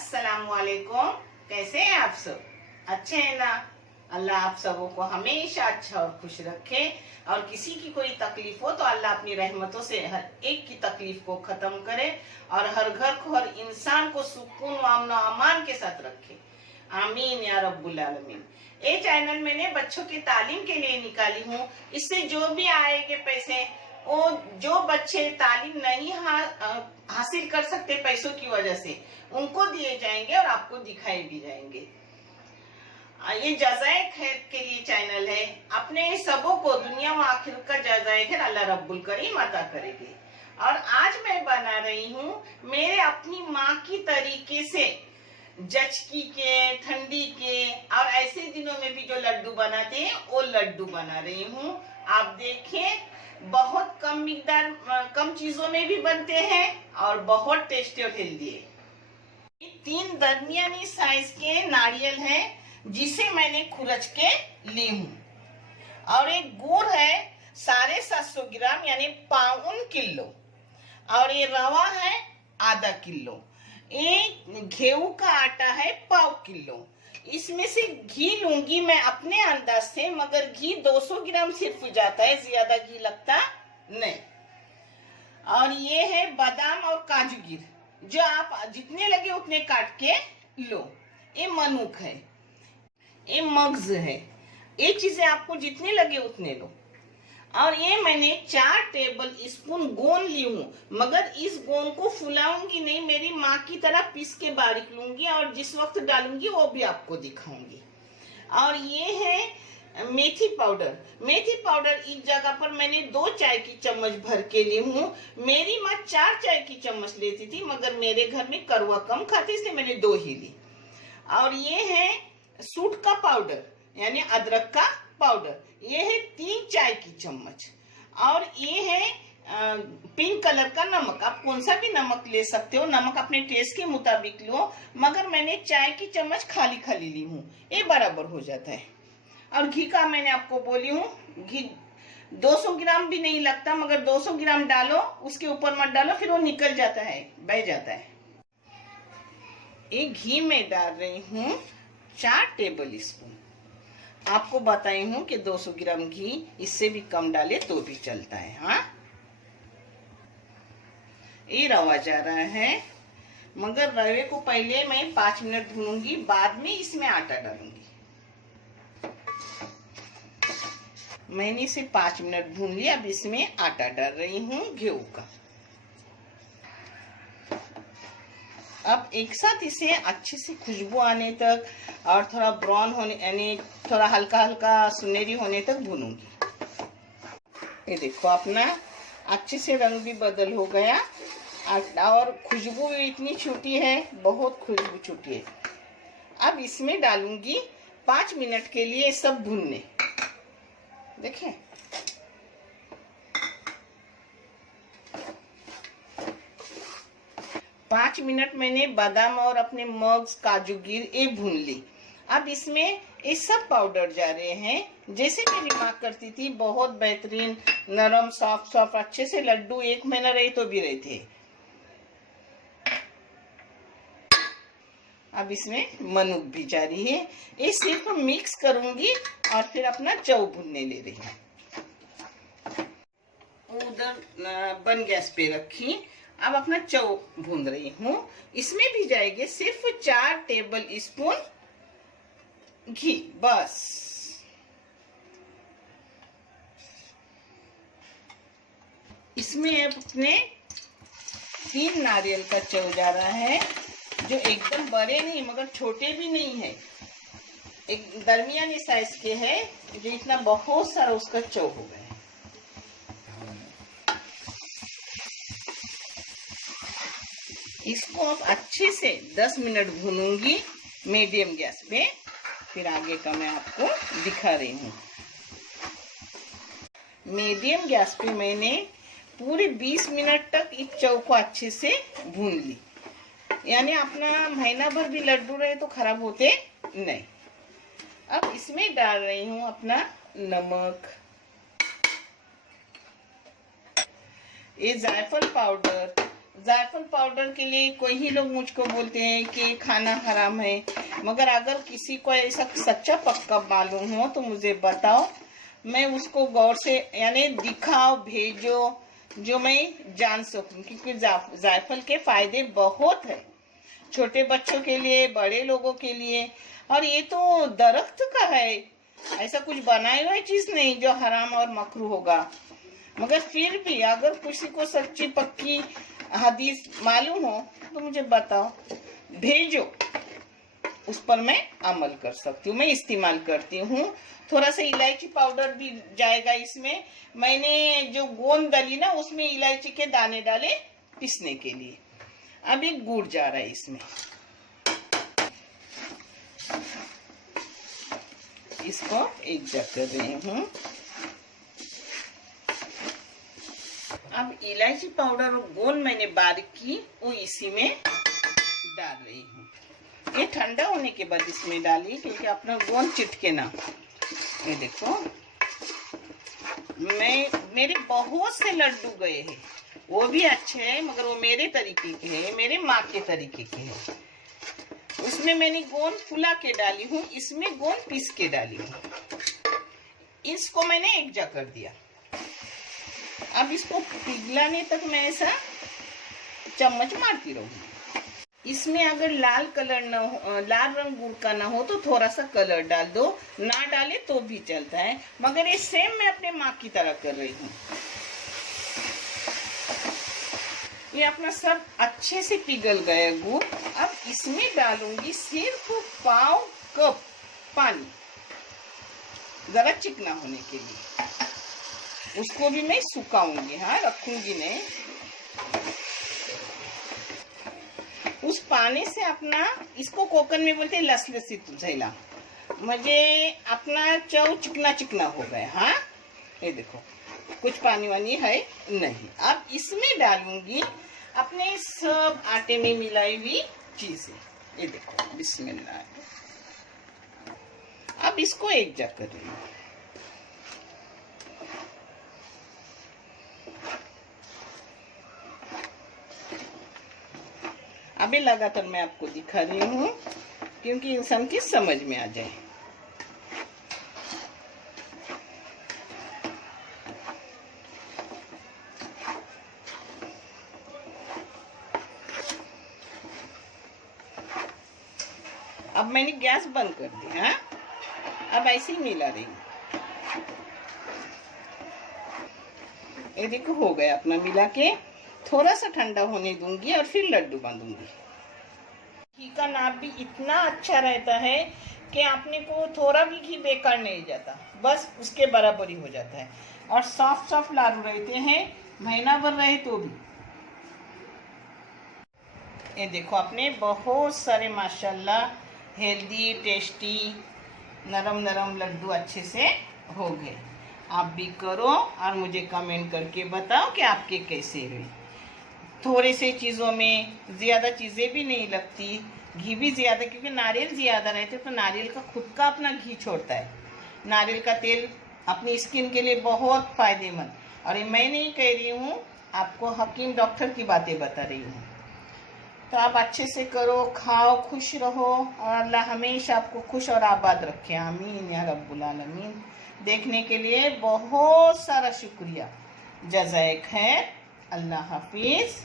अस्सलामुअलैकुम। कैसे हैं आप सब? अच्छे हैं ना? अल्लाह आप सबों को हमेशा अच्छा और खुश रखे। और किसी की कोई तकलीफ हो तो अल्लाह अपनी रहमतों से हर एक की तकलीफ को खत्म करे और हर घर को, हर इंसान को सुकून व अमन व अमान के साथ रखे। आमीन या रब्बुल आलमीन। ये चैनल मैंने बच्चों की तालीम के लिए निकाली हूँ। इससे जो भी आएंगे पैसे, वो जो बच्चे तालीम नहीं हासिल कर सकते पैसों की वजह से, उनको दिए जाएंगे और आपको दिखाए भी जाएंगे। ये जज़ाए खैर के लिए चैनल है। अपने सबों को दुनिया व आखिरत का जज़ाए खैर अल्लाह रब्बुल करीम अता करेंगे। और आज मैं बना रही हूँ मेरे अपनी माँ की तरीके से जचकी के, ठंडी के और ऐसे दिनों में भी जो लड्डू बनाते हैं वो लड्डू बना रही हूँ। आप देखें, बहुत कम मिकदार, कम चीजों में भी बनते हैं और बहुत टेस्टी और हेल्दी है। ये 3 दरमियानी साइज के नारियल है जिसे मैंने खुरच के ली हूँ। और एक गुड़ है 750 ग्राम यानी 1.25 किलो। और ये रवा है आधा किलो। एक गेहूं का आटा है 1/4 किलो। इसमें से घी लूंगी मैं अपने अंदाज से, मगर घी 200 ग्राम सिर्फ जाता है, ज्यादा घी लगता नहीं। और ये है बादाम और काजू गिर, जो आप जितने लगे उतने काट के लो। ये मनुक है, ये मग्ज है। ये चीजें आपको जितने लगे उतने लो। और ये मैंने 4 टेबल स्पून गोंद ली हूँ, मगर इस गोंद को फुलाऊंगी नहीं, मेरी माँ की तरह पीस के बारीक लूंगी और जिस वक्त डालूंगी वो भी आपको दिखाऊंगी। और ये है मेथी पाउडर। मेथी पाउडर इस जगह पर मैंने 2 चाय की चम्मच भर के ली हूँ। मेरी माँ 4 चाय की चम्मच लेती थी, मगर मेरे घर में कड़वा कम खाते इसलिए मैंने 2 ही ली। और ये है सूट का पाउडर यानी अदरक का पाउडर, ये है 3 चाय की चम्मच। और ये है पिंक कलर का नमक। आप कौन सा भी नमक ले सकते हो, नमक अपने टेस्ट के मुताबिक लो, मगर मैंने चाय की चम्मच खाली खाली ली हूँ, ये बराबर हो जाता है। और घी का मैंने आपको बोली हूँ, घी 200 ग्राम भी नहीं लगता, मगर 200 ग्राम डालो, उसके ऊपर मत डालो, फिर वो निकल जाता है, बह जाता है। ये घी में डाल रही हूँ 4 टेबल स्पून। आपको बताई हूँ कि 200 ग्राम घी, इससे भी कम डाले तो भी चलता है। हाँ, ये रवा जा रहा है, मगर रवे को पहले मैं 5 मिनट भूनूंगी, बाद में इसमें आटा डालूंगी। मैंने इसे 5 मिनट भून लिया। अब इसमें आटा डाल रही हूँ गेहूं का। अब एक साथ इसे अच्छे से खुशबू आने तक और थोड़ा ब्राउन होने यानी थोड़ा हल्का हल्का सुनहरी होने तक भूनूंगी। ये देखो, अपना अच्छे से रंग भी बदल हो गया और खुशबू भी इतनी छूटी है, बहुत खुशबू छूटी है। अब इसमें डालूंगी 5 मिनट के लिए सब भूनने। देखें, पाँच मिनट मैंने बादाम और अपने मग्स, काजू गिर ये भून ली। अब इसमें ये सब पाउडर जा रहे हैं। जैसे मेरी माँ करती थी, बहुत बेहतरीन नरम सॉफ्ट सॉफ्ट अच्छे से लड्डू 1 महीना रहे तो भी रहे थे। अब इसमें मनुक भी जा रही है। ये सिर्फ मिक्स करूंगी और फिर अपना चौ भूनने ले रही हूँ। उधर बन गैस पे रखी। अब अपना चौ भून रही हूँ। इसमें भी जाएंगे सिर्फ 4 टेबल स्पून घी, बस। इसमें अपने 3 नारियल का चौ जा रहा है, जो एकदम बड़े नहीं मगर छोटे भी नहीं है, एक दरमियानी साइज के है, जो इतना बहुत सारा उसका चौ हो गया। इसको अब अच्छे से 10 मिनट भूनूंगी मीडियम गैस पे, फिर आगे का मैं आपको दिखा रही हूँ। मीडियम गैस पे मैंने पूरे 20 मिनट तक इस चौ को अच्छे से भून ली, यानी अपना महीना भर भी लड्डू रहे तो खराब होते नहीं। अब इसमें डाल रही हूँ अपना नमक, ये जायफल पाउडर, जायफल पाउडर के लिए कोई ही लोग मुझको बोलते हैं कि खाना हराम है, मगर अगर किसी को ऐसा सच्चा पक्का मालूम हो तो मुझे बताओ, मैं उसको गौर से यानी दिखाओ, भेजो, जो मैं जान सकूं, क्योंकि जायफल के फायदे बहुत है, छोटे बच्चों के लिए, बड़े लोगों के लिए। और ये तो दरख्त का है, ऐसा कुछ बनाई हुई चीज नहीं जो हराम और मकरू होगा। मगर फिर भी अगर किसी को सच्ची पक्की हदीस मालूम हो तो मुझे बताओ, भेजो, उस पर मैं अमल कर सकती हूँ, मैं इस्तेमाल करती हूँ। थोड़ा सा इलायची पाउडर भी जाएगा इसमें। मैंने जो गोंद डाली ना उसमें इलायची के दाने डाले पीसने के लिए। अब एक गुड़ जा रहा है इसमें, इसको एक जग कर रही हूँ। अब इलायची पाउडर और गोंद मैंने बारीक की वो इसी में डाल रही हूँ। ये ठंडा होने के बाद इसमें डाली, क्योंकि अपना गोंद चिटके ना। ये देखो, मेरे बहुत से लड्डू गए हैं, वो भी अच्छे हैं, मगर वो मेरे तरीके के हैं, मेरे माँ के तरीके के हैं। उसमें मैंने गोंद फुला के डाली हूँ, इसमें गोंद पीस के डाली हूँ। इसको मैंने एक जगह कर दिया। अब इसको पिघलाने तक मैं ऐसा चम्मच मारती रहूंगी। इसमें अगर लाल कलर ना हो, लाल रंग गुड़ का ना हो तो थोड़ा सा कलर डाल दो, ना डाले तो भी चलता है, मगर ये सेम मैं अपने माँ की तरह कर रही हूँ। ये अपना सब अच्छे से पिघल गया गुड़। अब इसमें डालूंगी सिर्फ पाव कप पानी, जरा चिकना होने के लिए। उसको भी मैं सुखाऊंगी, हाँ, रखूंगी नहीं। उस पानी से अपना, इसको कोकन में बोलते हैं लसलसित झैला, मुझे अपना चौ चिकना चिकना हो गया। हाँ, ये देखो कुछ पानी वानी है नहीं। अब इसमें डालूंगी अपने सब आटे में मिलाई हुई चीजें। ये देखो, बिस्मिल्लाह। अब इसको एक जग कर रही हूँ। अभी लगातार मैं आपको दिखा रही हूँ क्योंकि इंसान की समझ में आ जाए। अब मैंने गैस बंद कर दी। हाँ, अब ऐसे ही मिला रही हूँ। ये देखो हो गया अपना मिला के। थोड़ा सा ठंडा होने दूंगी और फिर लड्डू बांधूंगी। घी का नाप भी इतना अच्छा रहता है कि आपने को थोड़ा भी घी बेकार नहीं जाता, बस उसके बराबर ही हो जाता है। और सॉफ्ट सॉफ्ट लाडू रहते हैं, महीना भर रहे तो भी। ये देखो अपने बहुत सारे माशाल्लाह हेल्दी टेस्टी नरम नरम लड्डू अच्छे से हो गए। आप भी करो और मुझे कमेंट करके बताओ कि आपके कैसे हुए। थोड़े से चीज़ों में ज़्यादा चीज़ें भी नहीं लगती, घी भी ज़्यादा, क्योंकि नारियल ज़्यादा रहते तो नारियल का खुद का अपना घी छोड़ता है। नारियल का तेल अपनी स्किन के लिए बहुत फ़ायदेमंद। और ये मैं नहीं कह रही हूँ, आपको हकीम डॉक्टर की बातें बता रही हूँ। तो आप अच्छे से करो, खाओ, खुश रहो और अल्लाह हमेशा आपको खुश और आबाद रखे। आमीन या रब्बुल आलमीन। देखने के लिए बहुत सारा शुक्रिया। जज़ाए खैर। अल्लाह हाफिज़।